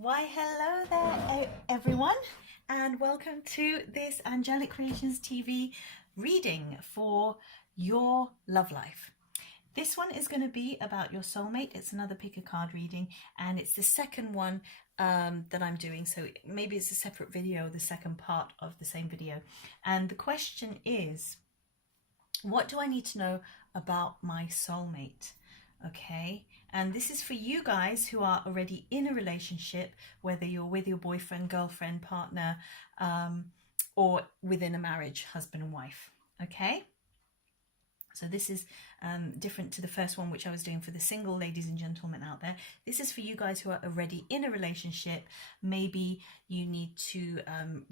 Why, hello there, everyone, and welcome to this Angelic Creations TV reading for your love life. This one is going to be about your soulmate. It's another pick a card reading, and it's the second one that I'm doing. So maybe it's a separate video, the second part of the same video. And the question is, what do I need to know about my soulmate? Okay, and this is for you guys who are already in a relationship, whether you're with your boyfriend, girlfriend, partner, or within a marriage, husband and wife. Okay, so this is different to the first one, which I was doing for the single ladies and gentlemen out there. This is for you guys who are already in a relationship. Maybe you need to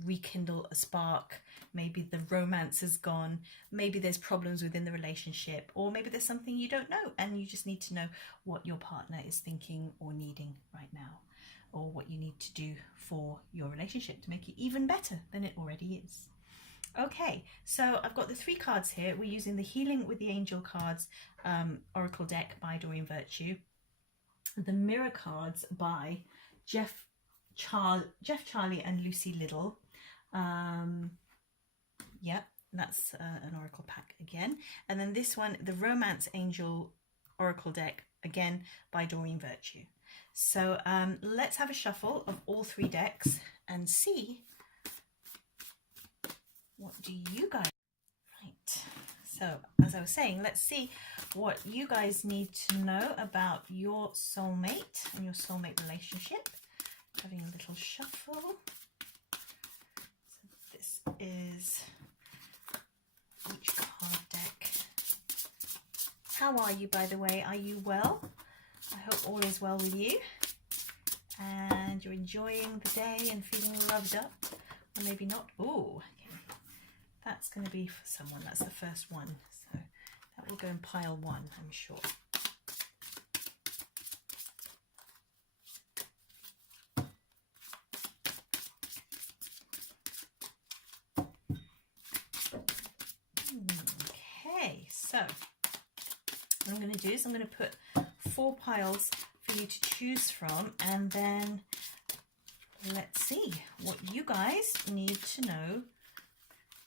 rekindle a spark. Maybe the romance is gone. Maybe there's problems within the relationship, or maybe there's something you don't know and you just need to know what your partner is thinking or needing right now, or what you need to do for your relationship to make it even better than it already is. Okay, so I've got the 3 cards here. We're using the Healing with the Angel cards Oracle deck by Doreen Virtue. The Mirror cards by Jeff Charlie and Lucy Liddell. Yeah, that's an Oracle pack again. And then this one, the Romance Angel Oracle deck, again by Doreen Virtue. So let's have a shuffle of all 3 decks and see what do you guys. Right, so as I was saying, let's see what you guys need to know about your soulmate and your soulmate relationship. Having a little shuffle. So this is each card deck. How are you, by the way? Are you well? I hope all is well with you and you're enjoying the day and feeling loved up, or maybe not. Oh, that's going to be for someone. That's the first one, so that will go in pile 1, I'm sure. Okay, so what I'm going to do is I'm going to put 4 piles for you to choose from, and then let's see what you guys need to know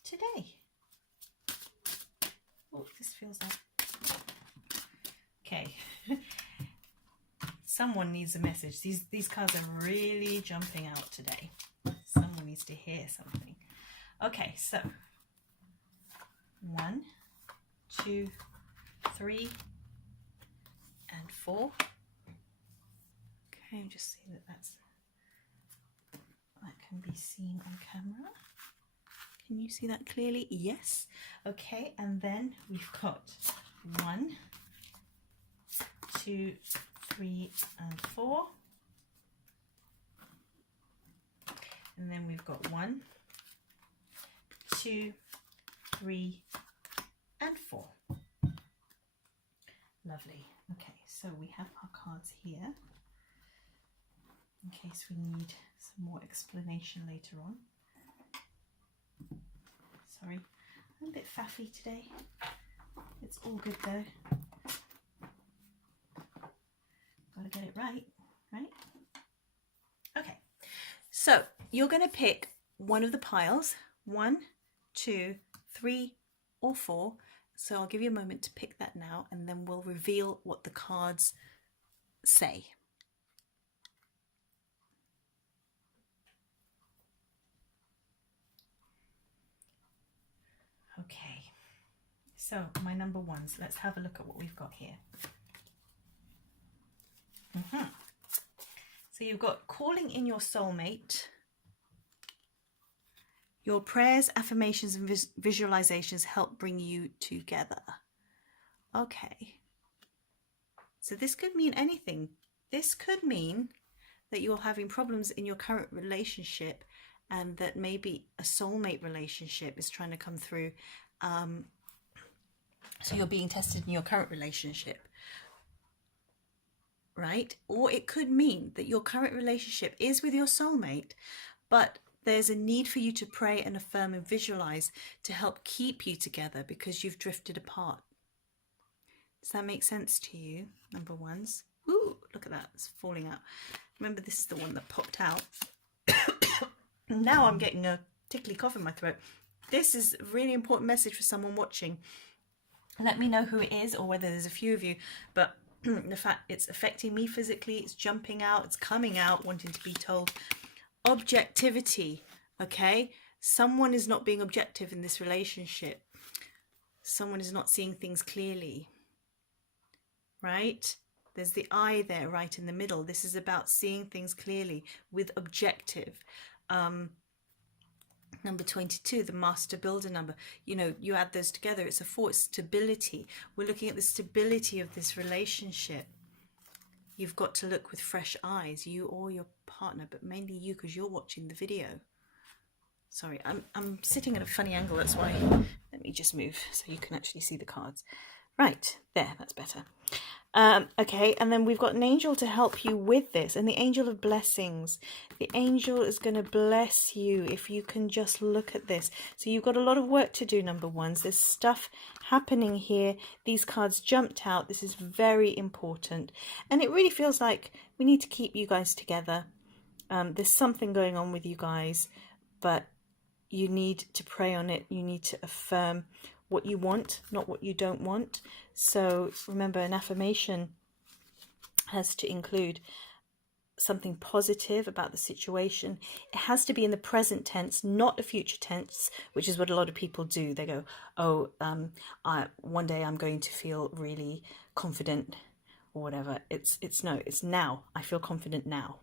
today. Oh, this feels like... Okay. Someone needs a message. These cards are really jumping out today. Someone needs to hear something. Okay, so 1, 2, 3, and 4. Okay, just see that can be seen on camera. Can you see that clearly? Yes. Okay, and then we've got 1, 2, 3, and 4. And then we've got 1, 2, 3, and 4. Lovely. Okay, so we have our cards here in case we need some more explanation later on. Sorry, I'm a bit faffy today. It's all good though. Gotta get it right, right? Okay, so you're going to pick one of the piles, 1, 2, 3, or 4. So I'll give you a moment to pick that now, and then we'll reveal what the cards say. Okay, so my number 1s, let's have a look at what we've got here. So you've got calling in your soulmate. Your prayers, affirmations, and visualizations help bring you together. Okay, so this could mean anything. This could mean that you're having problems in your current relationship, and that maybe a soulmate relationship is trying to come through. So you're being tested in your current relationship, right? Or it could mean that your current relationship is with your soulmate, but there's a need for you to pray and affirm and visualize to help keep you together because you've drifted apart. Does that make sense to you, number 1s? Ooh, look at that, it's falling out. Remember, this is the one that popped out. Now I'm getting a tickly cough in my throat. This is a really important message for someone watching. Let me know who it is, or whether there's a few of you, but the fact it's affecting me physically, it's jumping out, it's coming out, wanting to be told. Objectivity, okay? Someone is not being objective in this relationship. Someone is not seeing things clearly, right? There's the I there right in the middle. This is about seeing things clearly with objective. Number 22, the master builder number. You know, you add those together, it's a 4, it's stability. We're looking at the stability of this relationship. You've got to look with fresh eyes, you or your partner, but mainly you because you're watching the video. Sorry, I'm sitting at a funny angle, that's why. Let me just move so you can actually see the cards. Right, there, that's better. Okay, and then we've got an angel to help you with this, and the angel of blessings. The angel is going to bless you if you can just look at this. So you've got a lot of work to do, number ones. There's stuff happening here. These cards jumped out. This is very important, and it really feels like we need to keep you guys together. There's something going on with you guys, but you need to pray on it. You need to affirm what you want, not what you don't want. So remember, an affirmation has to include something positive about the situation. It has to be in the present tense, not a future tense, which is what a lot of people do. They go, oh, one day I'm going to feel really confident or whatever. It's now. I feel confident now.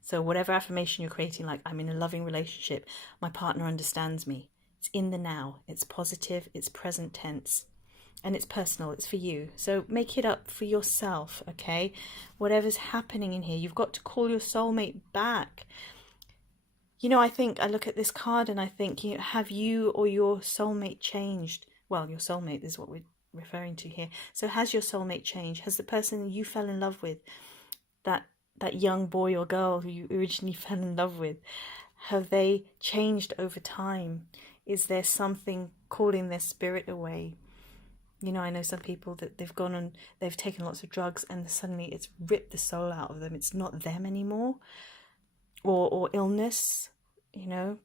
So whatever affirmation you're creating, like I'm in a loving relationship, my partner understands me. It's in the now, it's positive, it's present tense, and it's personal, it's for you. So make it up for yourself, okay? Whatever's happening in here, you've got to call your soulmate back. You know, I look at this card and I think, you know, have you or your soulmate changed? Well, your soulmate is what we're referring to here. So has your soulmate changed? Has the person you fell in love with, that young boy or girl who you originally fell in love with, have they changed over time? Is there something calling their spirit away? You know, I know some people that they've gone and they've taken lots of drugs and suddenly it's ripped the soul out of them. It's not them anymore. Or illness, you know.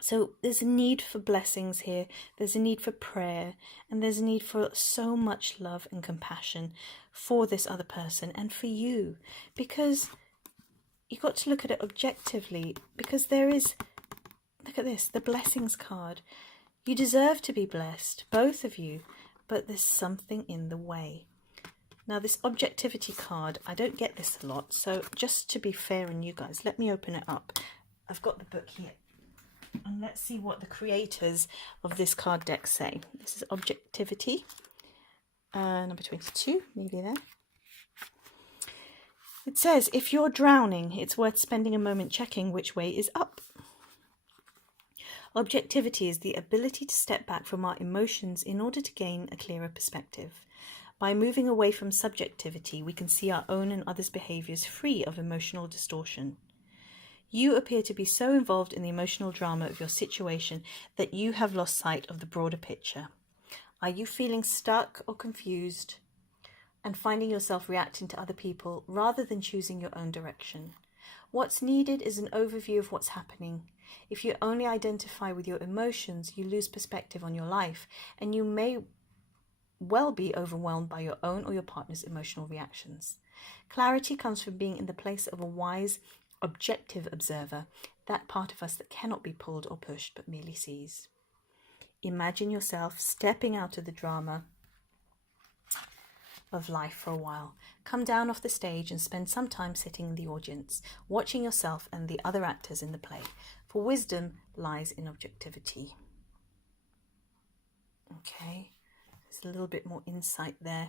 So there's a need for blessings here. There's a need for prayer. And there's a need for so much love and compassion for this other person and for you. Because you've got to look at it objectively. Because there is... Look at this, the blessings card. You deserve to be blessed, both of you, but there's something in the way. Now this objectivity card, I don't get this a lot, so just to be fair on you guys, let me open it up. I've got the book here, and let's see what the creators of this card deck say. This is objectivity, number 22, nearly there. It says, if you're drowning, it's worth spending a moment checking which way is up. Objectivity is the ability to step back from our emotions in order to gain a clearer perspective. By moving away from subjectivity, we can see our own and others' behaviours free of emotional distortion. You appear to be so involved in the emotional drama of your situation that you have lost sight of the broader picture. Are you feeling stuck or confused and finding yourself reacting to other people rather than choosing your own direction? What's needed is an overview of what's happening. If you only identify with your emotions, you lose perspective on your life, and you may well be overwhelmed by your own or your partner's emotional reactions. Clarity comes from being in the place of a wise, objective observer, that part of us that cannot be pulled or pushed but merely sees. Imagine yourself stepping out of the drama of life for a while. Come down off the stage and spend some time sitting in the audience, watching yourself and the other actors in the play. For wisdom lies in objectivity. Okay, there's a little bit more insight there.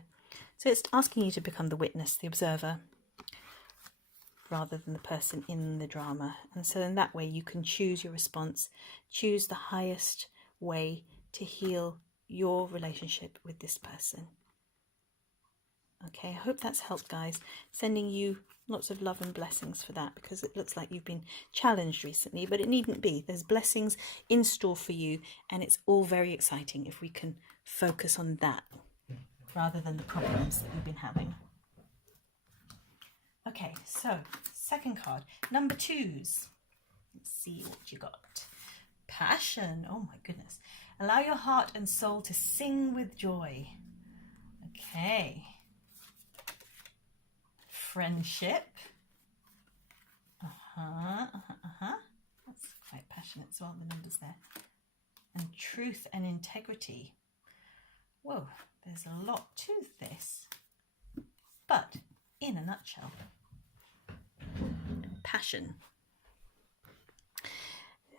So it's asking you to become the witness, the observer, rather than the person in the drama. And so in that way you can choose your response, choose the highest way to heal your relationship with this person. Okay, I hope that's helped, guys. Sending you lots of love and blessings for that, because it looks like you've been challenged recently, but it needn't be. There's blessings in store for you, and it's all very exciting if we can focus on that rather than the problems that we've been having. Okay, so Second card, number 2s. Let's see what you got. Passion. Oh my goodness. Allow your heart and soul to sing with joy. Okay. Friendship. That's quite passionate as well, the numbers there. And truth and integrity. Whoa, there's a lot to this. But in a nutshell, passion.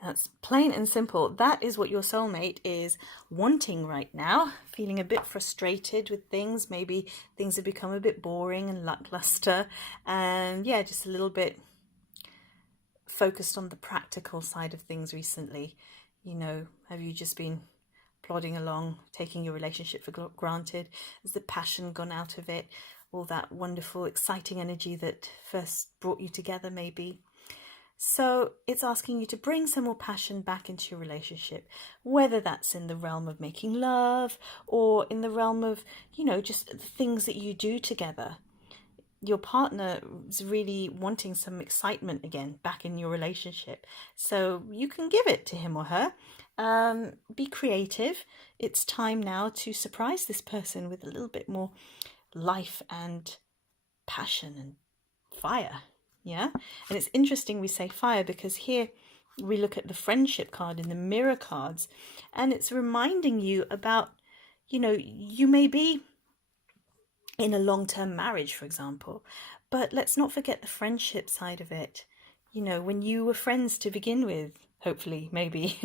That's plain and simple. That is what your soulmate is wanting right now. Feeling a bit frustrated with things. Maybe things have become a bit boring and lackluster. And yeah, just a little bit focused on the practical side of things recently. You know, have you just been plodding along, taking your relationship for granted? Has the passion gone out of it? All that wonderful, exciting energy that first brought you together maybe? So it's asking you to bring some more passion back into your relationship, whether that's in the realm of making love or in the realm of, you know, just the things that you do together. Your partner is really wanting some excitement again back in your relationship. So you can give it to him or her. Be creative. It's time now to surprise this person with a little bit more life and passion and fire. Yeah, and it's interesting we say fire because here we look at the friendship card in the mirror cards, and it's reminding you about, you know, you may be in a long-term marriage, for example, but let's not forget the friendship side of it. You know, when you were friends to begin with, hopefully, maybe,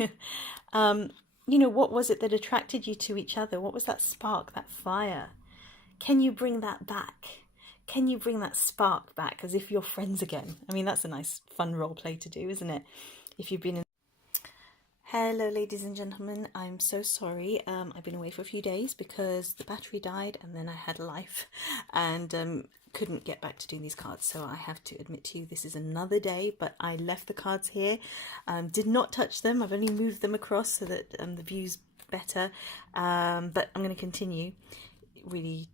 you know, what was it that attracted you to each other? What was that spark, that fire? Can you bring that back? Can you bring that spark back as if you're friends again? I mean, that's a nice, fun role play to do, isn't it? If you've been in... Hello, ladies and gentlemen. I'm so sorry. I've been away for a few days because the battery died and then I had life and couldn't get back to doing these cards. So I have to admit to you, this is another day, but I left the cards here. Did not touch them. I've only moved them across so that the view's better. But I'm going to continue. Really,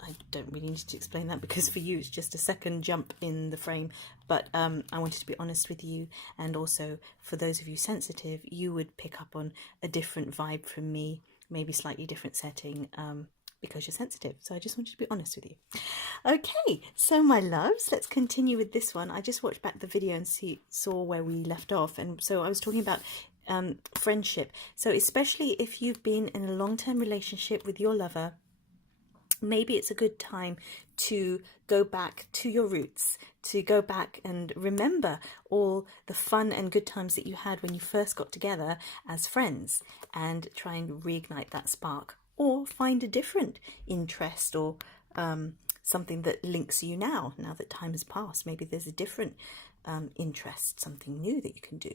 I don't really need to explain that because for you it's just a second jump in the frame, but I wanted to be honest with you, and also for those of you sensitive, you would pick up on a different vibe from me, maybe slightly different setting because you're sensitive. So I just wanted to be honest with you. Okay, so my loves, let's continue with this one. I just watched back the video and saw where we left off, and so I was talking about friendship. So especially if you've been in a long-term relationship with your lover, maybe it's a good time to go back to your roots, to go back and remember all the fun and good times that you had when you first got together as friends and try and reignite that spark, or find a different interest or something that links you now that time has passed. Maybe there's a different interest, something new that you can do.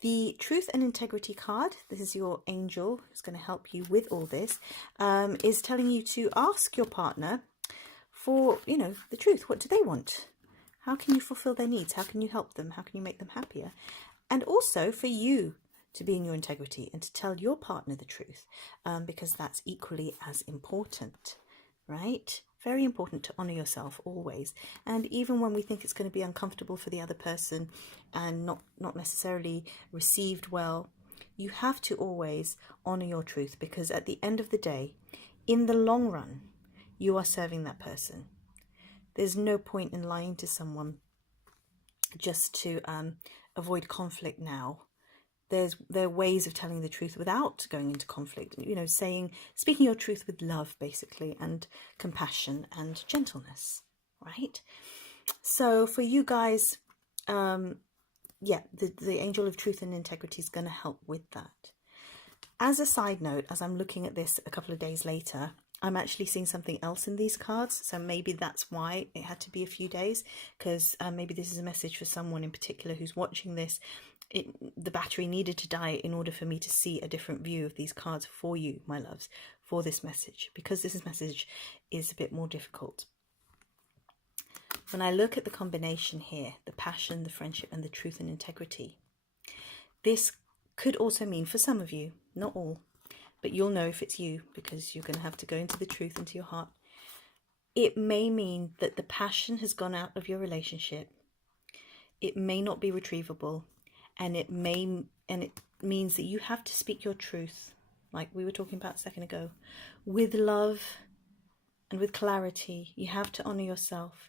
The Truth and Integrity card, this is your angel who's going to help you with all this, is telling you to ask your partner for, you know, the truth. What do they want? How can you fulfill their needs? How can you help them? How can you make them happier? And also for you to be in your integrity and to tell your partner the truth, because that's equally as important, right? Very important to honour yourself always. And even when we think it's going to be uncomfortable for the other person and not necessarily received well, you have to always honour your truth, because at the end of the day, in the long run, you are serving that person. There's no point in lying to someone just to avoid conflict now. There are ways of telling the truth without going into conflict, you know, speaking your truth with love, basically, and compassion and gentleness, right? So for you guys, yeah, the angel of truth and integrity is going to help with that. As a side note, as I'm looking at this a couple of days later, I'm actually seeing something else in these cards. So maybe that's why it had to be a few days, because maybe this is a message for someone in particular who's watching this. The battery needed to die in order for me to see a different view of these cards for you, my loves, for this message, because this message is a bit more difficult. When I look at the combination here, the passion, the friendship, and the truth and integrity, this could also mean for some of you, not all, but you'll know if it's you, because you're going to have to go into the truth, into your heart. It may mean that the passion has gone out of your relationship. It may not be retrievable, and it means that you have to speak your truth, like we were talking about a second ago, with love and with clarity. You have to honor yourself,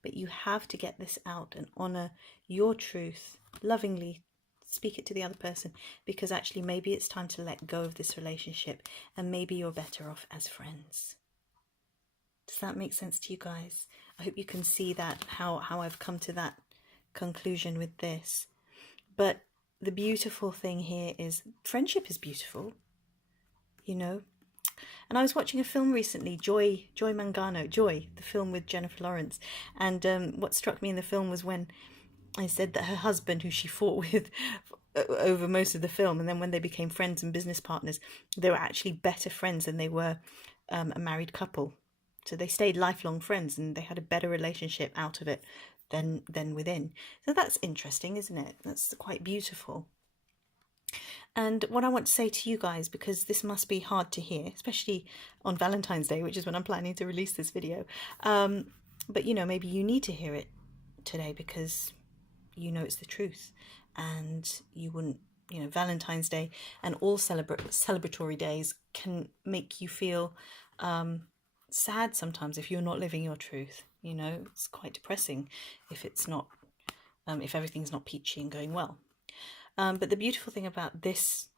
but you have to get this out and honor your truth lovingly. Speak it to the other person, because actually maybe it's time to let go of this relationship, and maybe you're better off as friends. Does that make sense to you guys? I hope you can see that, how I've come to that conclusion with this. But the beautiful thing here is friendship is beautiful, you know. And I was watching a film recently, Joy Mangano, Joy, the film with Jennifer Lawrence. And what struck me in the film was when I said that her husband, who she fought with over most of the film, and then when they became friends and business partners, they were actually better friends than they were a married couple. So they stayed lifelong friends, and they had a better relationship out of it than within. So that's interesting, isn't it? That's quite beautiful. And what I want to say to you guys, because this must be hard to hear, especially on Valentine's Day, which is when I'm planning to release this video. But, you know, maybe you need to hear it today because you know it's the truth. And you wouldn't, you know, Valentine's Day and all celebratory days can make you feel sad sometimes if you're not living your truth. You know, it's quite depressing if it's not, if everything's not peachy and going well. But the beautiful thing about this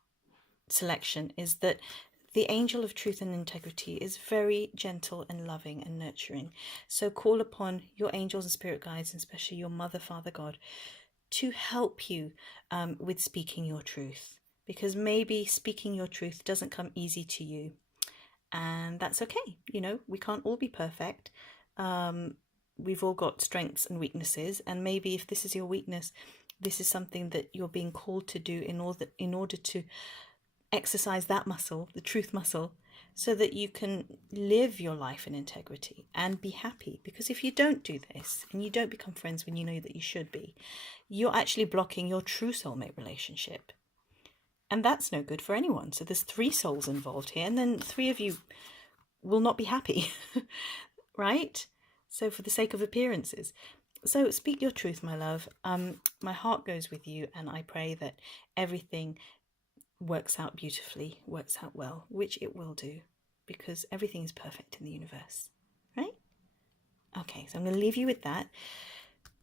selection is that the angel of truth and integrity is very gentle and loving and nurturing. So call upon your angels and spirit guides, and especially your Mother, Father, God, to help you with speaking your truth. Because maybe speaking your truth doesn't come easy to you. And that's okay. You know, we can't all be perfect. We've all got strengths and weaknesses. And maybe if this is your weakness, this is something that you're being called to do in order to exercise that muscle, the truth muscle, so that you can live your life in integrity and be happy. Because if you don't do this and you don't become friends when you know that you should be, you're actually blocking your true soulmate relationship. And that's no good for anyone. So there's 3 souls involved here, and then 3 of you will not be happy, right? So for the sake of appearances. So speak your truth, my love. My heart goes with you, and I pray that everything works out beautifully, works out well, which it will do, because everything is perfect in the universe, right? Okay, so I'm going to leave you with that.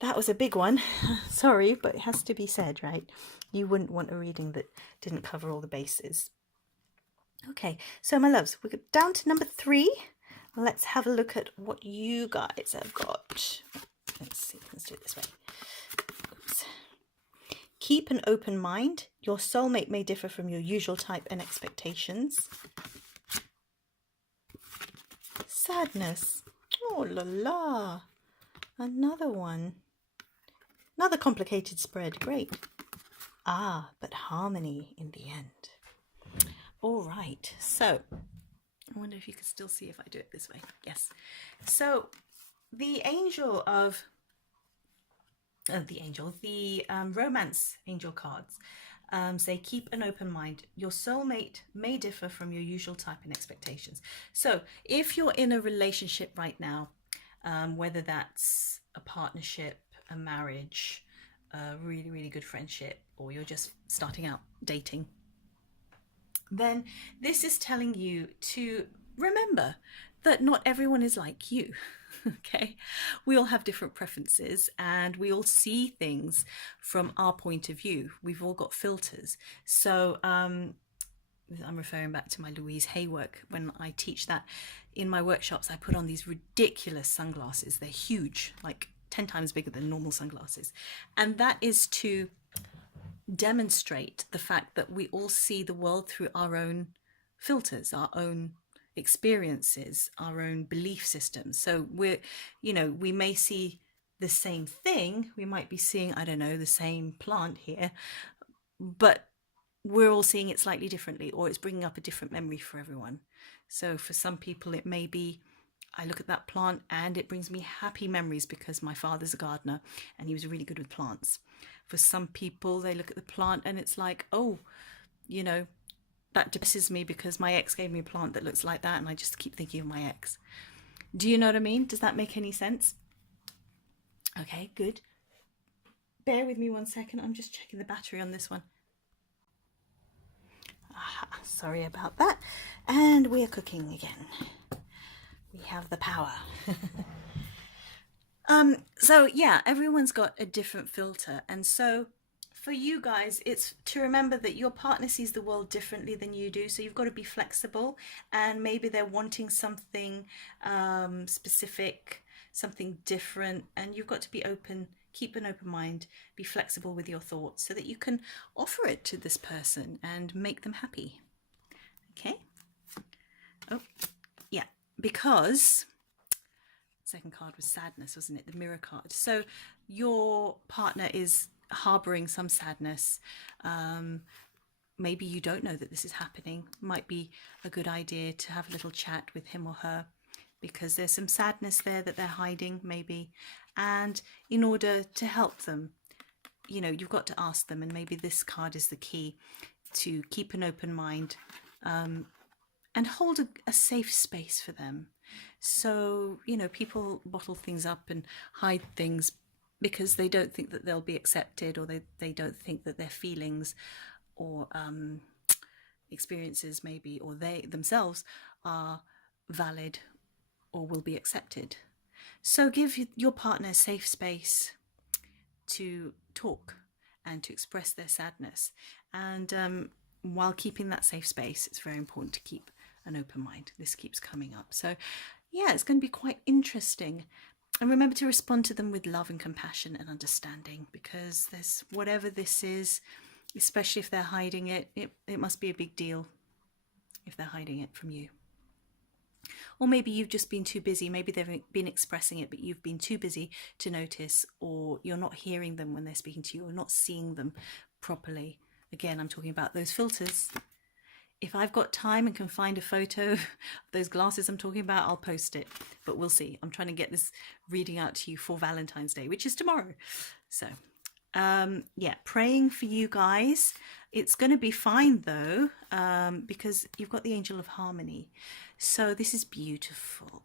That was a big one. Sorry, but it has to be said, right? You wouldn't want a reading that didn't cover all the bases. Okay, so my loves, we're down to number 3. Let's have a look at what you guys have got. Let's see, let's do it this way. Oops. Keep an open mind. Your soulmate may differ from your usual type and expectations. Sadness. Oh la la. Another one. Another complicated spread. Great. Ah, but harmony in the end. All right. So, I wonder if you can still see if I do it this way. Yes. So, the angel of the romance angel cards say keep an open mind. Your soulmate may differ from your usual type and expectations. So if you're in a relationship right now, whether that's a partnership, a marriage, a really, really good friendship, or you're just starting out dating, then this is telling you to remember that not everyone is like you. Okay, we all have different preferences and we all see things from our point of view. We've all got filters. So I'm referring back to my Louise Hay work. When I teach that in my workshops, I put on these ridiculous sunglasses. They're huge, like 10 times bigger than normal sunglasses. And that is to demonstrate the fact that we all see the world through our own filters, our own experiences, our own belief systems. So we may see the same thing. We might be seeing, I don't know, the same plant here, but we're all seeing it slightly differently, or it's bringing up a different memory for everyone. So for some people, it may be, I look at that plant and it brings me happy memories because my father's a gardener and he was really good with plants. For some people, they look at the plant and it's like, oh, you know, that depresses me because my ex gave me a plant that looks like that and I just keep thinking of my ex. Do you know what I mean? Does that make any sense? Okay, good. Bear with me 1 second. I'm just checking the battery on this one. Aha, sorry about that. And we are cooking again. We have the power. So yeah, everyone's got a different filter. And so for you guys, it's to remember that your partner sees the world differently than you do. So you've got to be flexible, and maybe they're wanting something specific, something different, and you've got to be open, keep an open mind, be flexible with your thoughts so that you can offer it to this person and make them happy. Okay? Oh, yeah, because second card was sadness, wasn't it? The mirror card. So your partner is harboring some sadness. Maybe you don't know that this is happening. Might be a good idea to have a little chat with him or her, because there's some sadness there that they're hiding, maybe. And in order to help them, you know, you've got to ask them, and maybe this card is the key to keep an open mind and hold a safe space for them. So, you know, people bottle things up and hide things because they don't think that they'll be accepted, or they don't think that their feelings or experiences maybe, or they themselves are valid or will be accepted. So give your partner a safe space to talk and to express their sadness. And while keeping that safe space, it's very important to keep an open mind. This keeps coming up. So yeah, it's going to be quite interesting. And remember to respond to them with love and compassion and understanding, because there's whatever this is, especially if they're hiding it, it must be a big deal if they're hiding it from you. Or maybe you've just been too busy. Maybe they've been expressing it, but you've been too busy to notice, or you're not hearing them when they're speaking to you, or not seeing them properly. Again, I'm talking about those filters. If I've got time and can find a photo of those glasses I'm talking about, I'll post it. But we'll see. I'm trying to get this reading out to you for Valentine's Day, which is tomorrow. So, yeah, praying for you guys. It's going to be fine, though, because you've got the angel of harmony. So this is beautiful.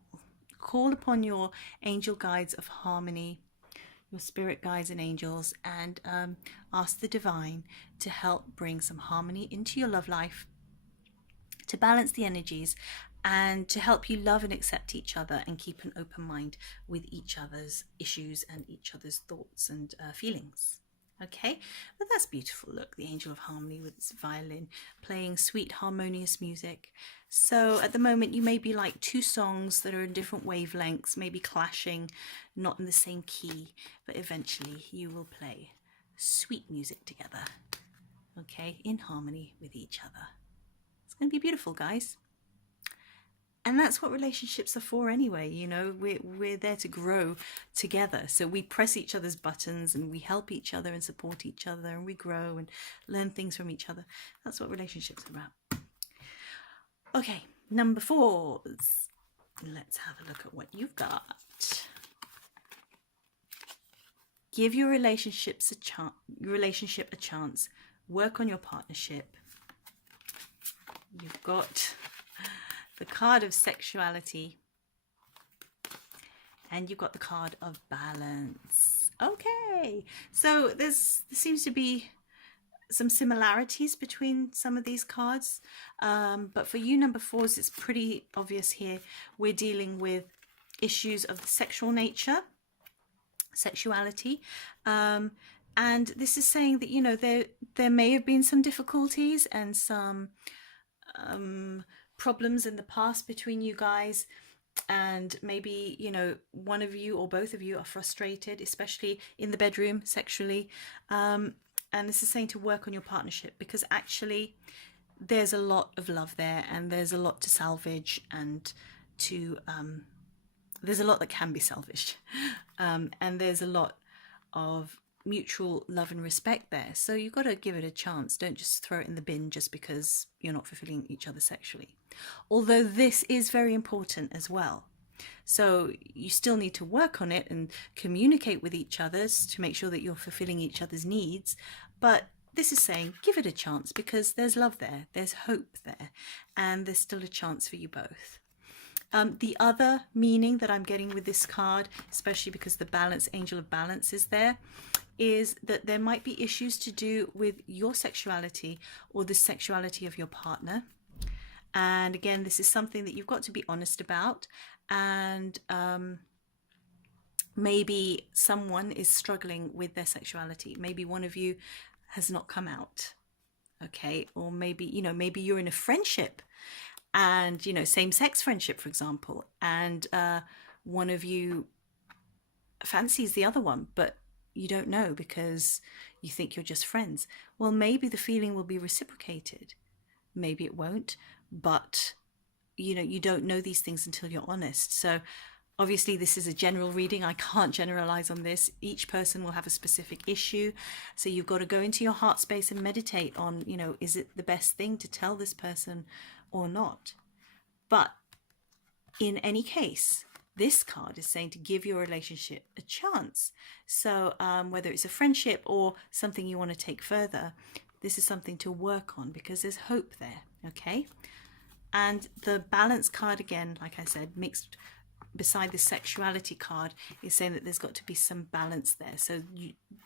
Call upon your angel guides of harmony, your spirit guides and angels, and ask the divine to help bring some harmony into your love life, to balance the energies, and to help you love and accept each other and keep an open mind with each other's issues and each other's thoughts and feelings. Okay, but that's beautiful. Look, the angel of harmony with its violin playing sweet harmonious music. So at the moment you may be like two songs that are in different wavelengths, maybe clashing, not in the same key, but eventually you will play sweet music together, okay, in harmony with each other. It's going to be beautiful, guys. And that's what relationships are for anyway. You know, we're there to grow together. So we press each other's buttons and we help each other and support each other, and we grow and learn things from each other. That's what relationships are about. Okay, number 4. Let's have a look at what you've got. Give your relationship a chance. Work on your partnership. You've got the card of sexuality, and you've got the card of balance. Okay, so there seems to be some similarities between some of these cards, but for you number 4s, it's pretty obvious here. We're dealing with issues of the sexual nature, sexuality, and this is saying that, you know, there may have been some difficulties and some problems in the past between you guys, and maybe, you know, one of you or both of you are frustrated, especially in the bedroom sexually, and this is saying to work on your partnership, because actually there's a lot of love there, and there's a lot to salvage, and to there's a lot that can be salvaged, and there's a lot of mutual love and respect there. So you've got to give it a chance. Don't just throw it in the bin just because you're not fulfilling each other sexually. Although this is very important as well. So you still need to work on it and communicate with each other to make sure that you're fulfilling each other's needs. But this is saying give it a chance, because there's love there, there's hope there, and there's still a chance for you both. The other meaning that I'm getting with this card, especially because the balance, angel of balance is there, is that there might be issues to do with your sexuality or the sexuality of your partner. And again, this is something that you've got to be honest about. And maybe someone is struggling with their sexuality. Maybe one of you has not come out. Okay. Or maybe, you know, maybe you're in a friendship and, you know, same-sex friendship, for example, and one of you fancies the other one, but you don't know because you think you're just friends. Well, maybe the feeling will be reciprocated. Maybe it won't, but you know, you don't know these things until you're honest. So obviously this is a general reading. I can't generalize on this. Each person will have a specific issue. So you've got to go into your heart space and meditate on, you know, is it the best thing to tell this person or not? But in any case, this card is saying to give your relationship a chance. So whether it's a friendship or something you want to take further, this is something to work on because there's hope there. Okay. And the balance card, again, like I said, mixed beside the sexuality card, is saying that there's got to be some balance there. So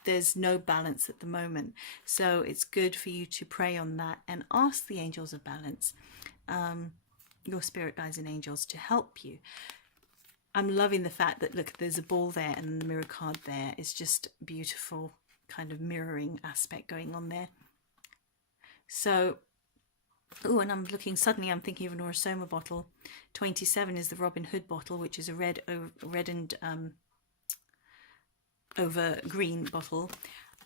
there's no balance at the moment. So it's good for you to pray on that and ask the angels of balance, your spirit guides and angels, to help you. I'm loving the fact that, look, there's a ball there and the mirror card there. It's just beautiful kind of mirroring aspect going on there. So, oh, and I'm looking, suddenly I'm thinking of an Orosoma bottle. 27 is the Robin Hood bottle, which is a red and over green bottle.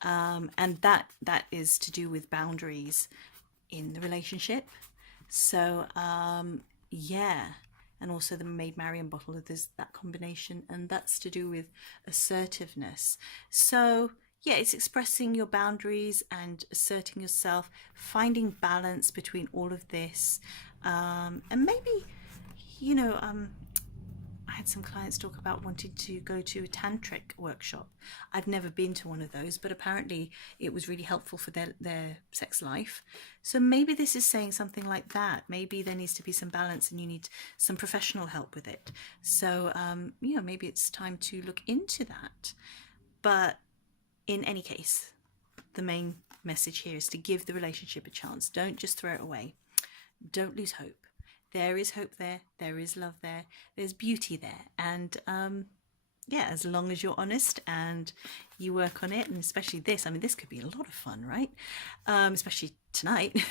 And that is to do with boundaries in the relationship. So, yeah. And also the Maid Marian bottle, there's that combination, and that's to do with assertiveness. So yeah, it's expressing your boundaries and asserting yourself, finding balance between all of this. And maybe, you know, I had some clients talk about wanting to go to a tantric workshop. I've never been to one of those, but apparently it was really helpful for their sex life. So maybe this is saying something like that. Maybe there needs to be some balance and you need some professional help with it. So, you know, maybe it's time to look into that. But in any case, the main message here is to give the relationship a chance. Don't just throw it away. Don't lose hope. There is hope there. There is love there. There's beauty there. And yeah, as long as you're honest and you work on it, and especially this, I mean, this could be a lot of fun, right? Especially tonight,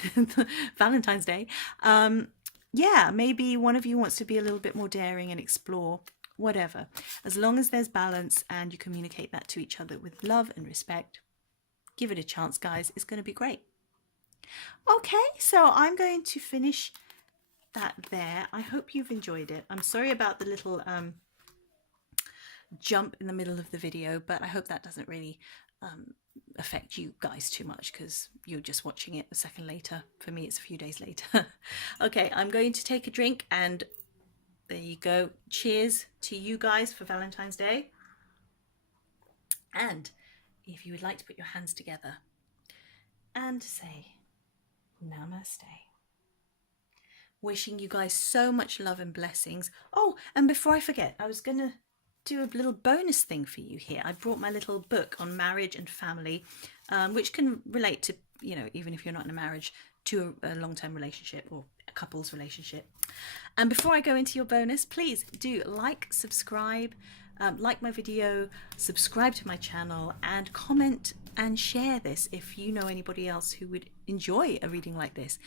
Valentine's Day. Yeah, maybe one of you wants to be a little bit more daring and explore, whatever. As long as there's balance and you communicate that to each other with love and respect, give it a chance, guys. It's going to be great. Okay, so I'm going to finish that there. I hope you've enjoyed it. I'm sorry about the little jump in the middle of the video, but I hope that doesn't really affect you guys too much because you're just watching it a second later. For me, it's a few days later. Okay, I'm going to take a drink, and there you go. Cheers to you guys for Valentine's Day. And if you would like to put your hands together and say namaste. Wishing you guys so much love and blessings. Oh, and before I forget, I was going to do a little bonus thing for you here. I brought my little book on marriage and family, which can relate to, you know, even if you're not in a marriage, to a long-term relationship or a couple's relationship. And before I go into your bonus, please do like, subscribe, like my video, subscribe to my channel, and comment and share this if you know anybody else who would enjoy a reading like this.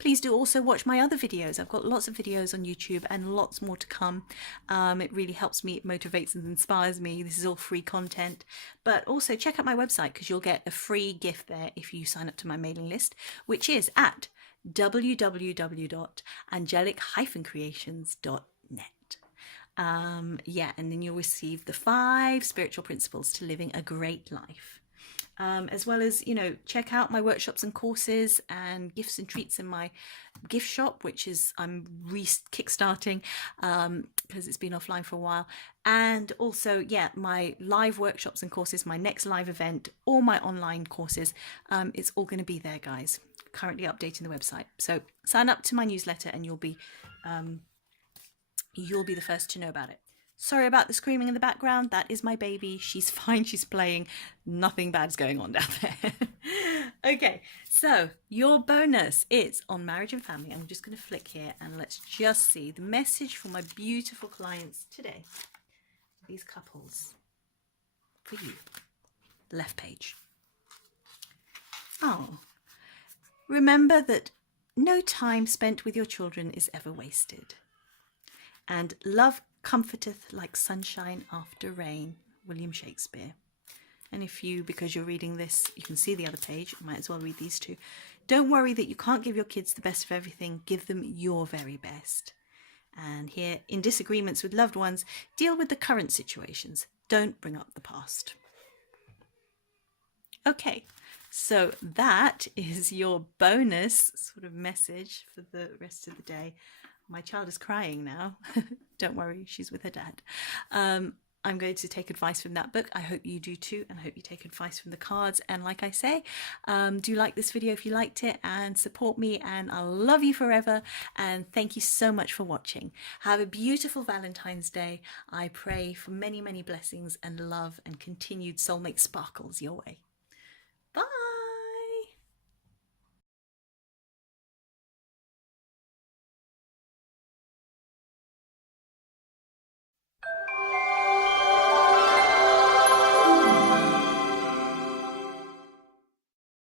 Please do also watch my other videos. I've got lots of videos on YouTube and lots more to come. It really helps me, it motivates and inspires me. This is all free content. But also check out my website because you'll get a free gift there if you sign up to my mailing list, which is at www.angelic-creations.net. Yeah, and then you'll receive the 5 spiritual principles to living a great life. As well as, you know, check out my workshops and courses and gifts and treats in my gift shop, which is I'm kickstarting because it's been offline for a while. And also, yeah, my live workshops and courses, my next live event, all my online courses, it's all going to be there, guys. Currently updating the website. So sign up to my newsletter and you'll be you'll be the first to know about it. Sorry about the screaming in the background. That is my baby. She's fine. She's playing. Nothing bad's going on down there. Okay, so your bonus is on marriage and family. I'm just going to flick here and let's just see the message for my beautiful clients today. These couples for you. Left page. Oh, remember that no time spent with your children is ever wasted. And love comforteth like sunshine after rain, William Shakespeare. And if you, because you're reading this, you can see the other page, you might as well read these two. Don't worry that you can't give your kids the best of everything, give them your very best. And here, in disagreements with loved ones, deal with the current situations. Don't bring up the past. Okay, so that is your bonus sort of message for the rest of the day. My child is crying now. Don't worry, she's with her dad. I'm going to take advice from that book. I hope you do too, and I hope you take advice from the cards. And like I say, do like this video if you liked it and support me, and I'll love you forever. And thank you so much for watching. Have a beautiful Valentine's Day. I pray for many, many blessings and love and continued soulmate sparkles your way.